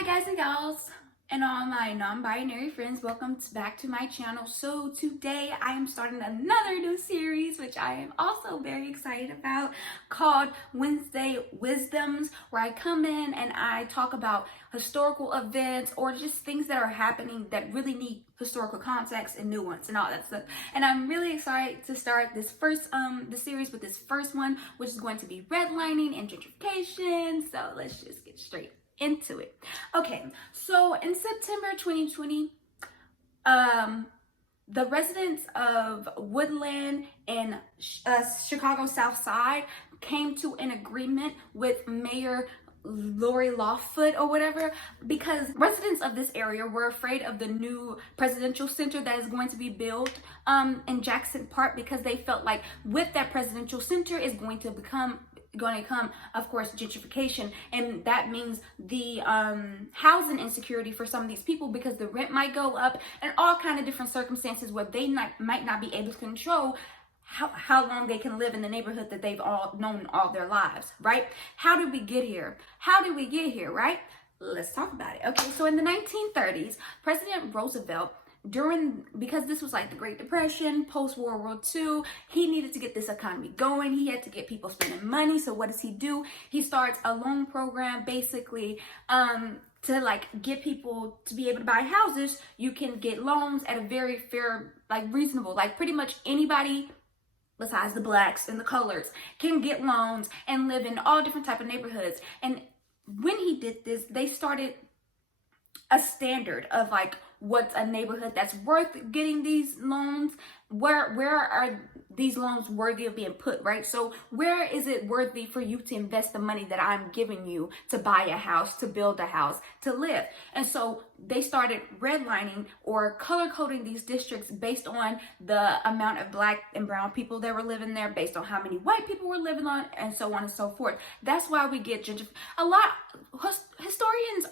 Hi guys and gals and all my non-binary friends, welcome back to my channel. So today I am starting another new series which I am also very excited about, called Wednesday Wisdoms, where I come in and I talk about historical events or just things that are happening that really need historical context and nuance and all that stuff. And I'm really excited to start this the series with this first one, which is going to be redlining and gentrification. So let's just get straight into it. Okay, so in September 2020, the residents of Woodland and Chicago South Side came to an agreement with Mayor Lori Lightfoot or whatever, because residents of this area were afraid of the new presidential center that is going to be built in Jackson Park, because they felt like with that presidential center is going to come, of course, gentrification, and that means the housing insecurity for some of these people, because the rent might go up and all kind of different circumstances where they might not be able to control how long they can live in the neighborhood that they've all known all their lives, right? How did we get here? Right? Let's talk about it. Okay, so in the 1930s, President Roosevelt, because this was like the Great Depression, post-World War II, he needed to get this economy going. He had to get people spending money. So what does he do? He starts a loan program, basically, to like get people to be able to buy houses. You can get loans at a very fair, like reasonable, like pretty much anybody besides the blacks and the colors can get loans and live in all different type of neighborhoods. And when he did this, they started a standard of like what's a neighborhood that's worth getting these loans. Where are these loans worthy of being put, right? So where is it worthy for you to invest the money that I'm giving you to buy a house, to build a house, to live? And so they started redlining or color coding these districts based on the amount of black and brown people that were living there, based on how many white people were living on, and so on and so forth. That's why we get historians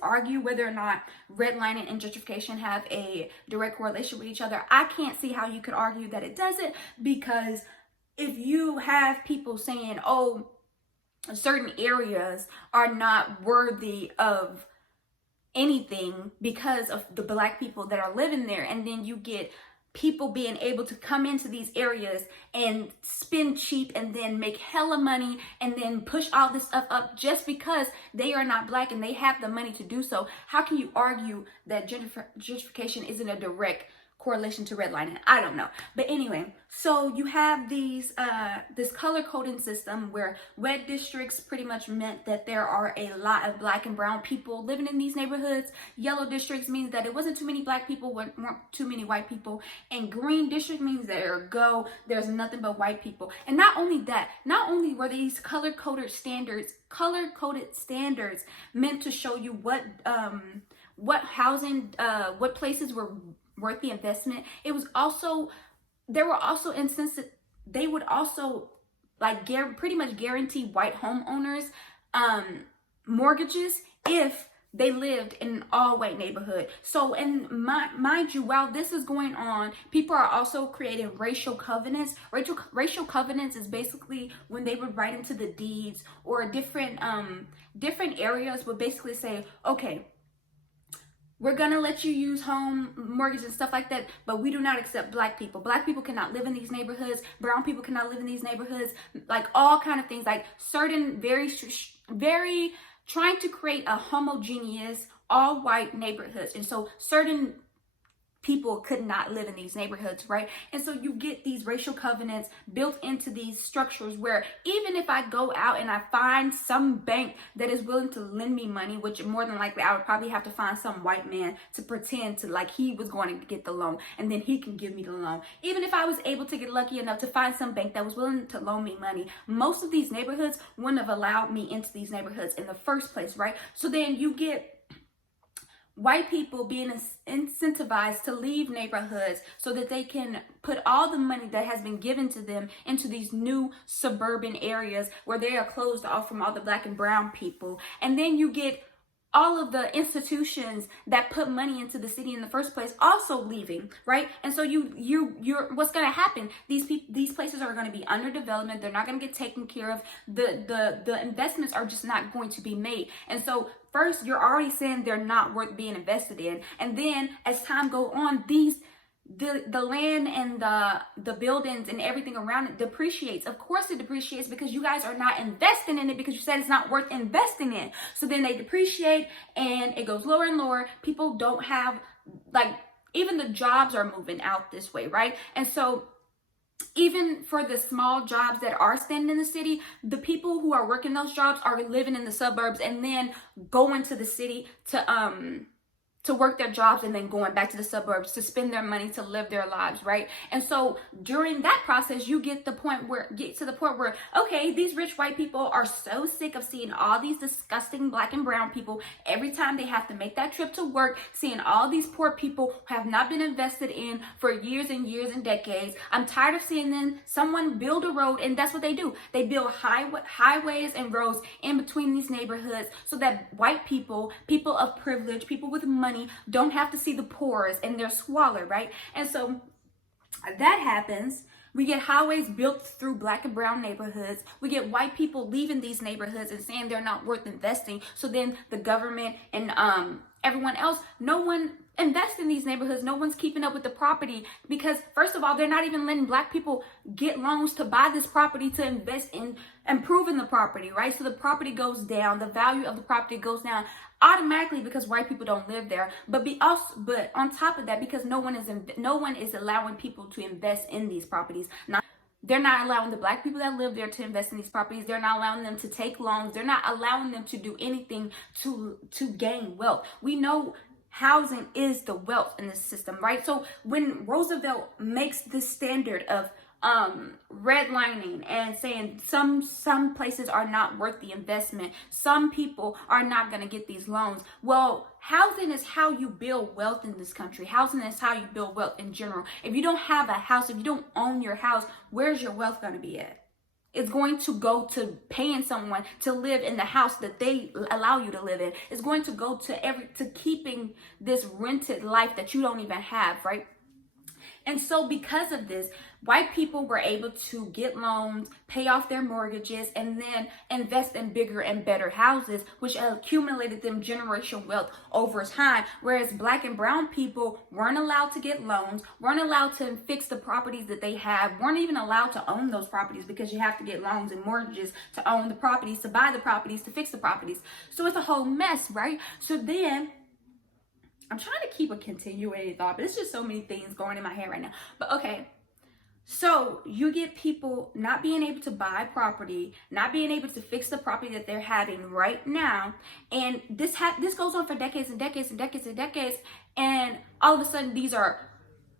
argue whether or not redlining and gentrification have a direct correlation with each other. I can't see how you could argue that it doesn't, because if you have people saying, oh, certain areas are not worthy of anything because of the black people that are living there, and then you get people being able to come into these areas and spend cheap and then make hella money and then push all this stuff up just because they are not black and they have the money to do so, how can you argue that gentrification isn't a direct correlation to redlining? I don't know. But anyway, so you have these this color coding system where red districts pretty much meant that there are a lot of black and brown people living in these neighborhoods. Yellow districts means that it wasn't too many black people, weren't too many white people. And green district means there's nothing but white people. And not only that, not only were these color coded standards meant to show you what housing, what places were worth the investment. It was also, there were also instances, they would also like pretty much guarantee white homeowners mortgages if they lived in an all-white neighborhood. So, and mind you, while this is going on, people are also creating racial covenants. Racial covenants is basically when they would write into the deeds, or different areas would basically say, okay, we're gonna let you use home mortgage and stuff like that, but we do not accept black people. Black people cannot live in these neighborhoods. Brown people cannot live in these neighborhoods. Like all kind of things, like certain very trying to create a homogeneous all white neighborhoods. And so certain people could not live in these neighborhoods, right? And so you get these racial covenants built into these structures where even if I go out and I find some bank that is willing to lend me money, which more than likely I would probably have to find some white man to pretend to like he was going to get the loan and then he can give me the loan. Even if I was able to get lucky enough to find some bank that was willing to loan me money, most of these neighborhoods wouldn't have allowed me into these neighborhoods in the first place, right? So then you get white people being incentivized to leave neighborhoods so that they can put all the money that has been given to them into these new suburban areas where they are closed off from all the black and brown people. And then you get all of the institutions that put money into the city in the first place also leaving, right? And so you're what's going to happen? These places are going to be under development. They're not going to get taken care of. The investments are just not going to be made. And so first, you're already saying they're not worth being invested in. And then as time goes on, the land and the buildings and everything around it depreciates. Of course it depreciates because you guys are not investing in it because you said it's not worth investing in. So then they depreciate and it goes lower and lower. People don't have, like, even the jobs are moving out this way, right? And so even for the small jobs that are staying in the city, the people who are working those jobs are living in the suburbs and then going to the city to work their jobs and then going back to the suburbs to spend their money to live their lives, right? And so during that process, you get to the point where, okay, these rich white people are so sick of seeing all these disgusting black and brown people every time they have to make that trip to work, seeing all these poor people who have not been invested in for years and years and decades. I'm tired of seeing someone build a road, and that's what they do. They build highways and roads in between these neighborhoods so that white people, people of privilege, people with money, don't have to see the poorest and their squalor, right? And so that happens. We get highways built through black and brown neighborhoods. We get white people leaving these neighborhoods and saying they're not worth investing. So then the government and everyone else, no one invests in these neighborhoods. No one's keeping up with the property because, first of all, they're not even letting black people get loans to buy this property to invest in improving the property, right? So the property goes down. The value of the property goes down automatically because white people don't live there. But on top of that, because no one is allowing people to invest in these properties. They're not allowing the black people that live there to invest in these properties. They're not allowing them to take loans. They're not allowing them to do anything to gain wealth. We know housing is the wealth in the system, right? So when Roosevelt makes this standard of redlining and saying some places are not worth the investment, some people are not going to get these loans. Well, housing is how you build wealth in this country. Housing is how you build wealth in general. If you don't have a house, if you don't own your house, where's your wealth going to be at? It's going to go to paying someone to live in the house that they allow you to live in. It's going to go to keeping this rented life that you don't even have, right? And so because of this, white people were able to get loans, pay off their mortgages, and then invest in bigger and better houses, which accumulated them generational wealth over time. Whereas black and brown people weren't allowed to get loans, weren't allowed to fix the properties that they have, weren't even allowed to own those properties because you have to get loans and mortgages to own the properties, to buy the properties, to fix the properties. So it's a whole mess, right? So then I'm trying to keep a continuated thought, but it's just so many things going in my head right now. But okay, so you get people not being able to buy property, not being able to fix the property that they're having right now, and this goes on for decades and decades and decades and decades, and all of a sudden these are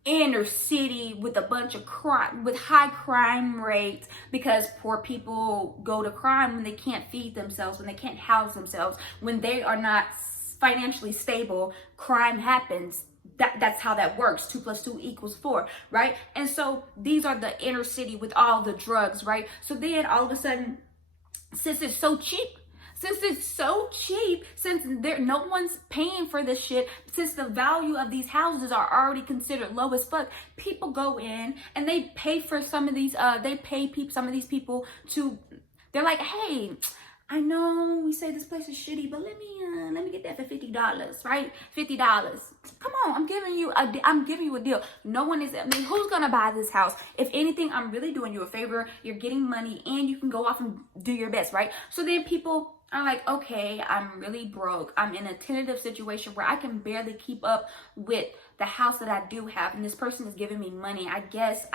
inner city with a bunch of crime, with high crime rates, because poor people go to crime when they can't feed themselves, when they can't house themselves, when they are not financially stable. Crime happens. That's how that works. 2 + 2 = 4, right? And so these are the inner city with all the drugs, right? So then all of a sudden, since it's so cheap, since no one's paying for this shit, since the value of these houses are already considered low as fuck, people go in and they pay for some of these, some of these people to, they're like, hey, I know we say this place is shitty, but let me get that for $50, right? $50. Come on, I'm giving you a deal. Who's gonna buy this house? If anything, I'm really doing you a favor. You're getting money and you can go off and do your best, right? So then people are like, okay, I'm really broke. I'm in a tentative situation where I can barely keep up with the house that I do have, and this person is giving me money. I guess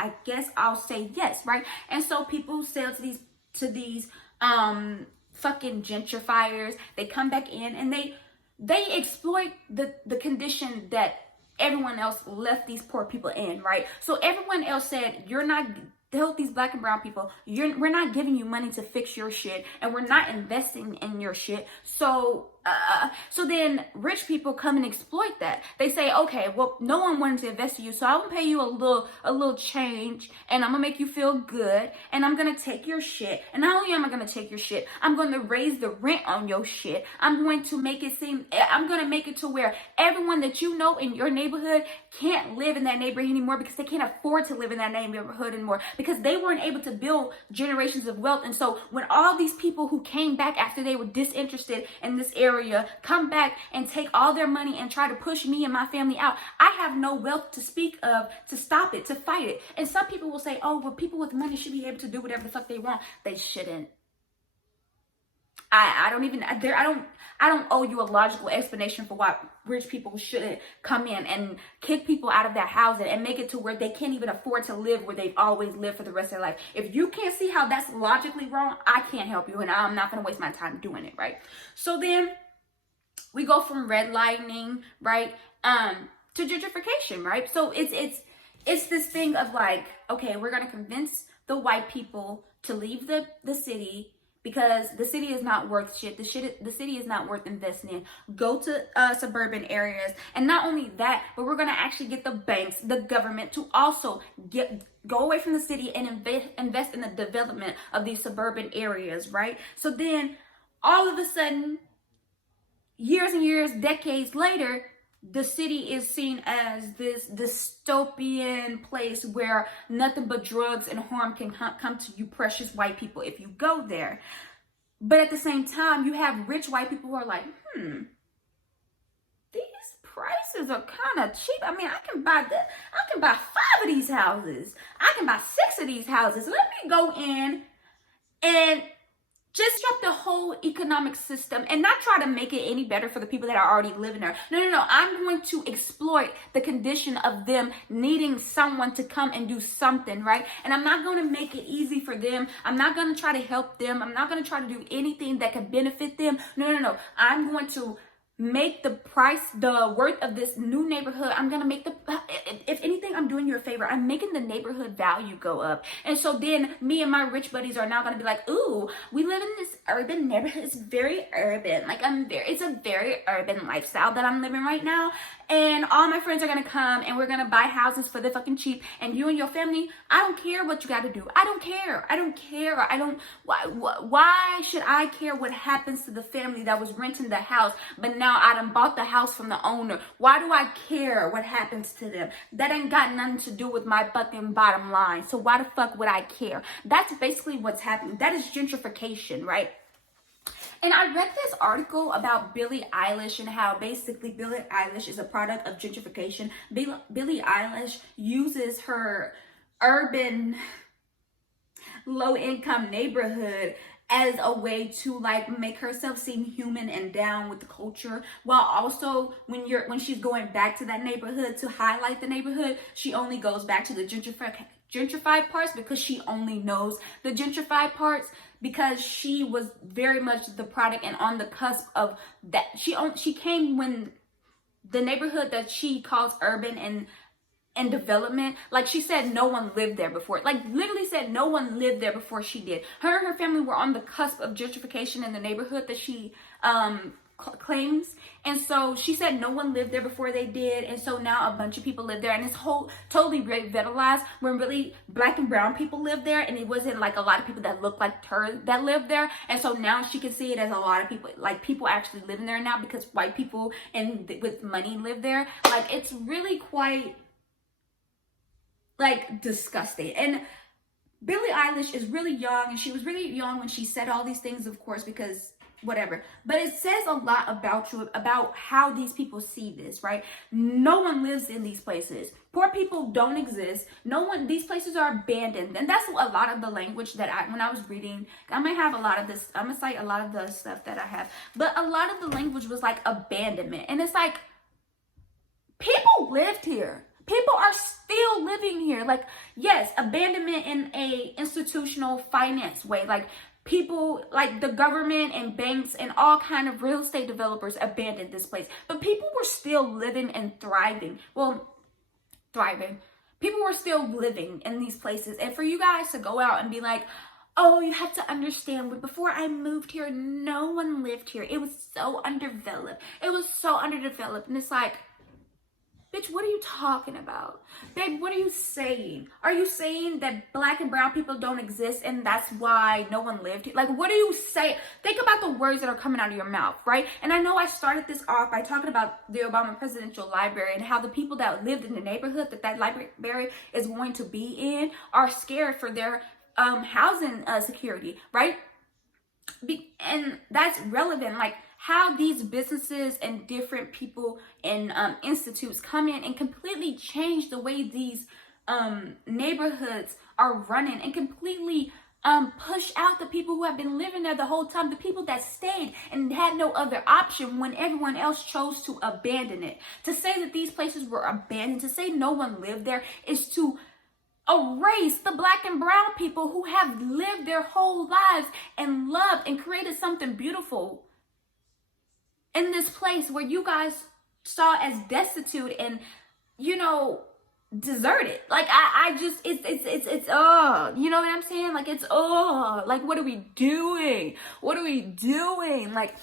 I'll say yes, right? And so people sell to these fucking gentrifiers. They come back in and they exploit the condition that everyone else left these poor people in, right? So everyone else said, you're not help these black and brown people, we're not giving you money to fix your shit, and we're not investing in your shit. So then rich people come and exploit that. They say, okay, well, no one wanted to invest in you, so I'm gonna pay you a little change, and I'm gonna make you feel good, and I'm gonna take your shit. And not only am I gonna take your shit, I'm gonna raise the rent on your shit. I'm going to make it to where everyone that you know in your neighborhood can't live in that neighborhood anymore because they can't afford to live in that neighborhood anymore, because they weren't able to build generations of wealth. And so when all these people who came back after they were disinterested in this area come back and take all their money and try to push me and my family out, I have no wealth to speak of to stop it, to fight it. And some people will say, oh, well, people with money should be able to do whatever the fuck they want. They shouldn't. I don't owe you a logical explanation for why rich people shouldn't come in and kick people out of their housing and make it to where they can't even afford to live where they've always lived for the rest of their life. If you can't see how that's logically wrong, I can't help you, and I'm not going to waste my time doing it, right? So then we go from redlining, right, to gentrification, right? So it's this thing of like, okay, we're going to convince the white people to leave the city, because the city is not worth shit. The city is not worth investing in. Go to suburban areas. And not only that, but we're going to actually get the banks, the government to also go away from the city and invest in the development of these suburban areas, right? So then all of a sudden, years and years, decades later, the city is seen as this dystopian place where nothing but drugs and harm can come to you precious white people if you go there. But at the same time, you have rich white people who are like, these prices are kind of cheap. I mean, I can buy 5 of these houses. I can buy 6 of these houses. Let me go in and just disrupt the whole economic system and not try to make it any better for the people that are already living there. No. I'm going to exploit the condition of them needing someone to come and do something, right? And I'm not going to make it easy for them. I'm not going to try to help them. I'm not going to try to do anything that can benefit them. No. I'm going to make the worth of this new neighborhood. I'm going to make if anything, I'm doing you a favor. I'm making the neighborhood value go up. And so then me and my rich buddies are now going to be like, ooh, we live in this urban neighborhood. It's very urban. Like it's a very urban lifestyle that I'm living right now. And all my friends are going to come and we're going to buy houses for the fucking cheap. And you and your family, I don't care what you got to do. I don't care. Why should I care what happens to the family that was renting the house, but now I done bought the house from the owner? Why do I care what happens to them? That ain't got nothing to do with my fucking bottom line. So why the fuck would I care? That's basically what's happening. That is gentrification, right? And I read this article about Billie Eilish and how basically Billie Eilish is a product of gentrification. Billie Eilish uses her urban low-income neighborhood as a way to like make herself seem human and down with the culture, while also when she's going back to that neighborhood to highlight the neighborhood, she only goes back to the gentrified parts because she only knows the gentrified parts, because she was very much the product and on the cusp of that. She came when the neighborhood that she calls urban and development, like she said, no one lived there before. Like literally said no one lived there before she did. Her and her family were on the cusp of gentrification in the neighborhood that she claims. And so she said no one lived there before they did. And so now a bunch of people live there, and it's totally revitalized when really black and brown people lived there, and it wasn't like a lot of people that looked like her that lived there. And so now she can see it as a lot of people, like people actually living there now because white people and with money live there. Like it's really quite like disgusting. And Billie Eilish is really young, and she was really young when she said all these things, of course, because whatever. But it says a lot about you, about how these people see this, right? No one lives in these places. Poor people don't exist. These places are abandoned. And that's a lot of the language that when I was reading, I might have a lot of this, I'm gonna cite a lot of the stuff that I have, but a lot of the language was like abandonment. And it's like, people lived here. People are still living here. Like, yes, abandonment in a institutional finance way. Like people, like the government and banks and all kind of real estate developers abandoned this place. But people were still living and thriving. Well, thriving. People were still living in these places. And for you guys to go out and be like, oh, you have to understand, but before I moved here, no one lived here. It was so underdeveloped. And it's like, Bitch, what are you talking about? Babe, what are you saying? Are you saying that black and brown people don't exist and that's why no one lived here? Like, what are you saying? Think about the words that are coming out of your mouth, right? And I know I started this off by talking about the Obama Presidential Library and how the people that lived in the neighborhood that library is going to be in are scared for their housing security, right? And that's relevant, like how these businesses and different people and institutes come in and completely change the way these neighborhoods are running and completely push out the people who have been living there the whole time, the people that stayed and had no other option when everyone else chose to abandon it. To say that these places were abandoned, to say no one lived there, is to erase the black and brown people who have lived their whole lives and loved and created something beautiful in this place where you guys saw as destitute and, you know, deserted. Like, I just, it's you know what I'm saying? Like, it's, like, what are we doing? What are we doing? Like,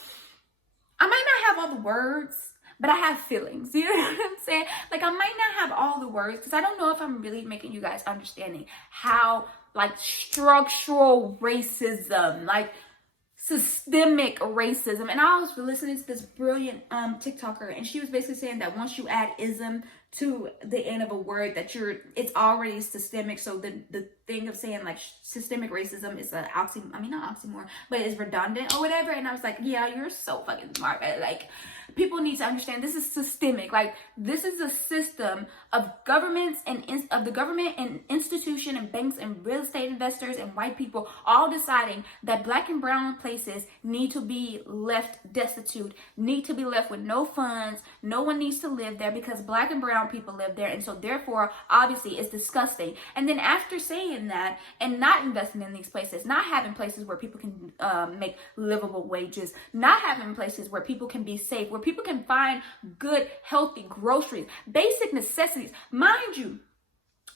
I might not have all the words, but I have feelings. You know what I'm saying? Like, I might not have all the words because I don't know if I'm really making you guys understanding how, like, structural racism, like, systemic racism. And I was listening to this brilliant TikToker, and she was basically saying that once you add ism to the end of a word, that it's already systemic. So the thing of saying like systemic racism is not oxymoron, but it's redundant or whatever. And I was like, yeah, you're so fucking smart. Like, people need to understand this is systemic. Like, this is a system of governments and of the government and institution and banks and real estate investors and white people all deciding that black and brown places need to be left destitute, need to be left with no funds. No one needs to live there because black and brown people live there. And so therefore, obviously, it's disgusting. And then after saying that and not investing in these places, not having places where people can make livable wages, not having places where people can be safe, where people can find good, healthy groceries, basic necessities. Mind you,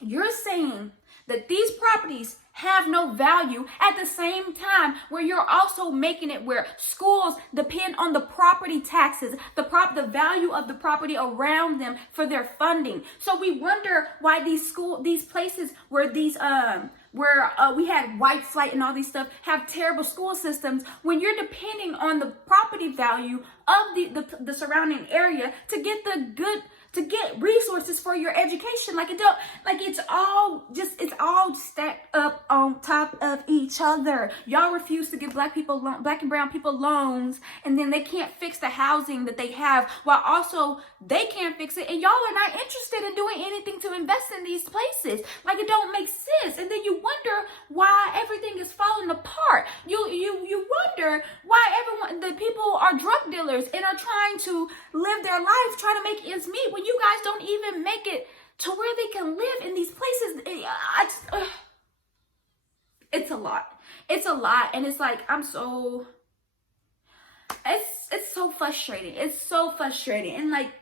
you're saying that these properties have no value at the same time where you're also making it where schools depend on the property taxes, the value of the property around them for their funding. So we wonder why these places where these where we had white flight and all these stuff have terrible school systems when you're depending on the property value of the surrounding area to get resources for your education. Like, it's all stacked up on top of each other. Y'all refuse to give black and brown people loans, and then they can't fix the housing that they have, while also they can't fix it, and y'all are not interested in doing anything to invest in these places. Like, it don't make sense. And then you wonder why everything is falling apart. You wonder why the people are drug dealers and are trying to live their life, trying to make ends meet, when you guys don't even make it to where they can live in these places. It's a lot. It's a lot. And it's like, it's so frustrating. It's so frustrating. And like,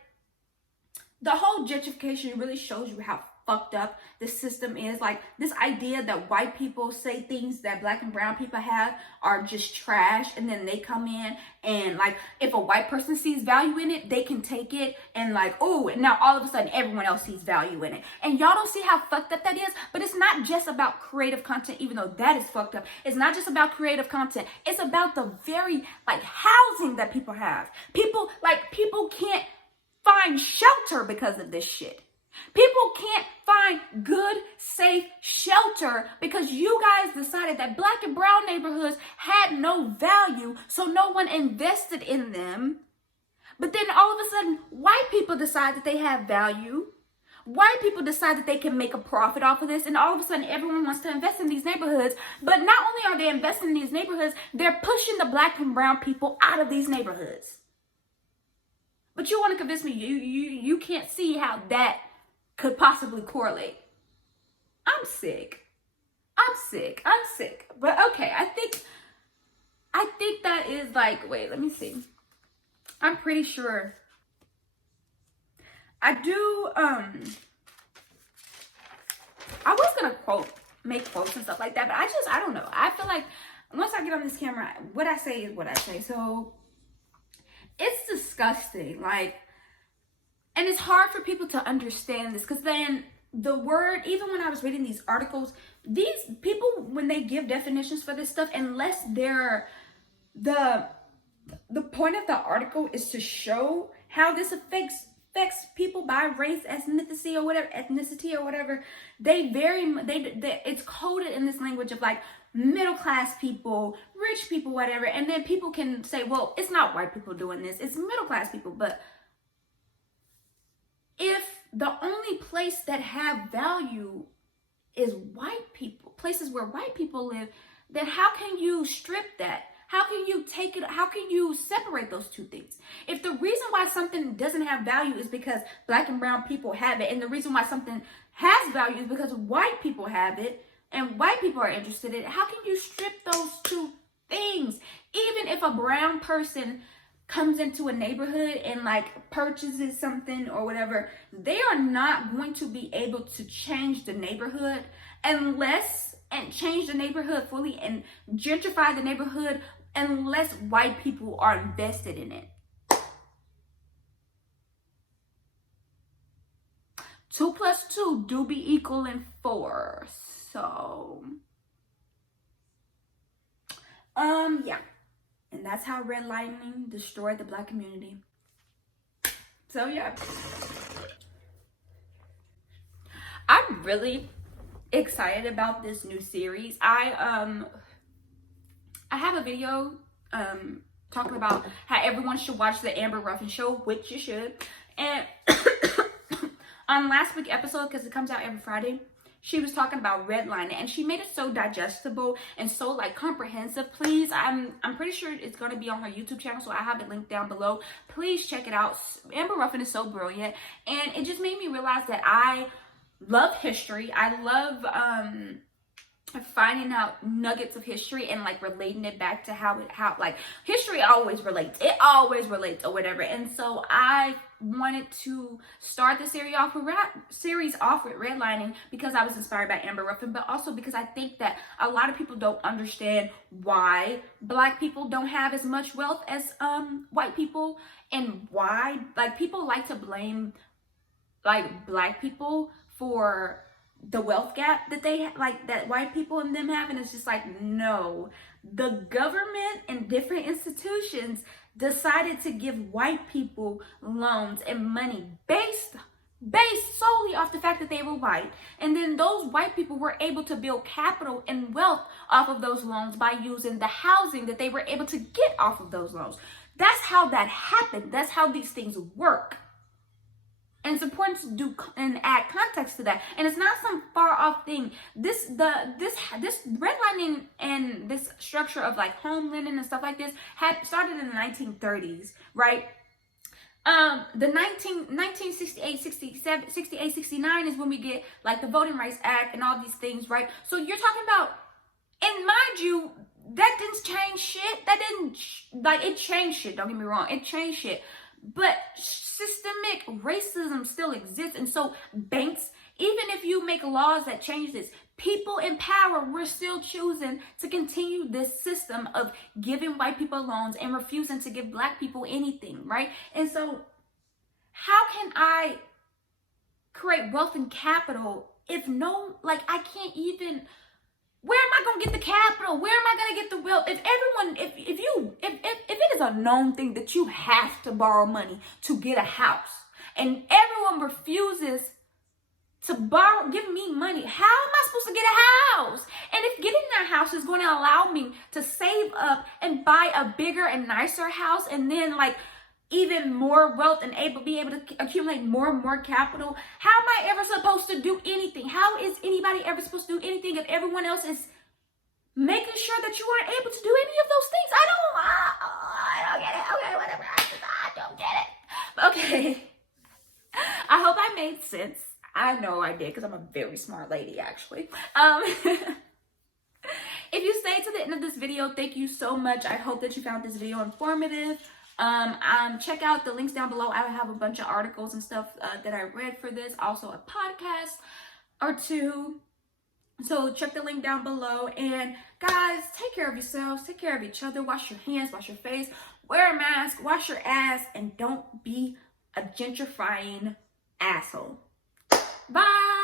the whole gentrification really shows you how fucked up the system is. Like, this idea that white people say things that black and brown people have are just trash, and then they come in and, like, if a white person sees value in it, they can take it and like, oh, and now all of a sudden everyone else sees value in it. And y'all don't see how fucked up that is. But it's not just about creative content, even though that is fucked up. It's not just about creative content. It's about the very, like, housing that people have. People can't find shelter because of this shit. People can't find good, safe shelter because you guys decided that black and brown neighborhoods had no value, so no one invested in them. But then all of a sudden, white people decide that they have value. White people decide that they can make a profit off of this, and all of a sudden everyone wants to invest in these neighborhoods. But not only are they investing in these neighborhoods, they're pushing the black and brown people out of these neighborhoods. But you want to convince me you can't see how that could possibly correlate. I'm sick. But okay, I think that is like, wait, let me see. I'm pretty sure I do, I was gonna make quotes and stuff like that, but I don't know. I feel like once I get on this camera, what I say is what I say. So it's disgusting. Like, And it's hard for people to understand this, because then the word, even when I was reading these articles, these people, when they give definitions for this stuff, unless they're the point of the article is to show how this affects people by race, ethnicity, or whatever. They it's coded in this language of like middle class people, rich people, whatever. And then people can say, well, it's not white people doing this, it's middle class people. But if the only place that have value is white people, places where white people live, then how can you strip that? How can you take it? How can you separate those two things? If the reason why something doesn't have value is because black and brown people have it, and the reason why something has value is because white people have it, and white people are interested in it, how can you strip those two things? Even if a brown person comes into a neighborhood and like purchases something or whatever, they are not going to be able to change the neighborhood and change the neighborhood fully and gentrify the neighborhood unless white people are invested in it. 2 + 2 do be equal in 4. So, yeah. And that's how redlining destroyed the black community. So, yeah. I'm really excited about this new series. I have a video talking about how everyone should watch the Amber Ruffin show, which you should. And on last week's episode, because it comes out every Friday, she was talking about redlining, and she made it so digestible and so like comprehensive. Please, I'm pretty sure it's going to be on her YouTube channel, so I have it linked down below. Please check it out. Amber Ruffin is so brilliant, and it just made me realize that I love history. I love finding out nuggets of history and like relating it back to how like history always relates. It always relates or whatever. And so I wanted to start the series off with redlining because I was inspired by Amber Ruffin, but also because I think that a lot of people don't understand why black people don't have as much wealth as white people, and why like people like to blame like black people for the wealth gap that they like that white people and them have. And it's just like, no, the government and different institutions decided to give white people loans and money based solely off the fact that they were white. And then those white people were able to build capital and wealth off of those loans by using the housing that they were able to get off of those loans. That's how that happened. That's how these things work. And it's important to do and add context to that. And it's not some far off thing. This redlining and this structure of like home lending and stuff like this had started in the 1930s, right? The 1968, 69 is when we get like the Voting Rights Act and all these things, right? So you're talking about, and mind you, that didn't change shit. It changed shit. Don't get me wrong. It changed shit. But systemic racism still exists. And so banks, even if you make laws that change this, people in power, we're still choosing to continue this system of giving white people loans and refusing to give black people anything, right? And so how can I create wealth and capital if I can't even... Where am I gonna get the capital? Where am I gonna get the wealth? If it is a known thing that you have to borrow money to get a house, and everyone refuses to give me money, how am I supposed to get a house? And if getting that house is going to allow me to save up and buy a bigger and nicer house, and then like even more wealth and be able to accumulate more and more capital, how am I ever supposed to do anything? How is anybody ever supposed to do anything if everyone else is making sure that you aren't able to do any of those things? I don't get it. Okay, whatever. I don't get it. Okay. I hope I made sense. I know I did, because I'm a very smart lady, actually. If you stayed to the end of this video, thank you so much. I hope that you found this video informative. Check out the links down below. I have a bunch of articles and stuff that I read for this, also a podcast or two. So check the link down below. And guys, take care of yourselves, take care of each other, wash your hands, wash your face, wear a mask, wash your ass, and don't be a gentrifying asshole. Bye.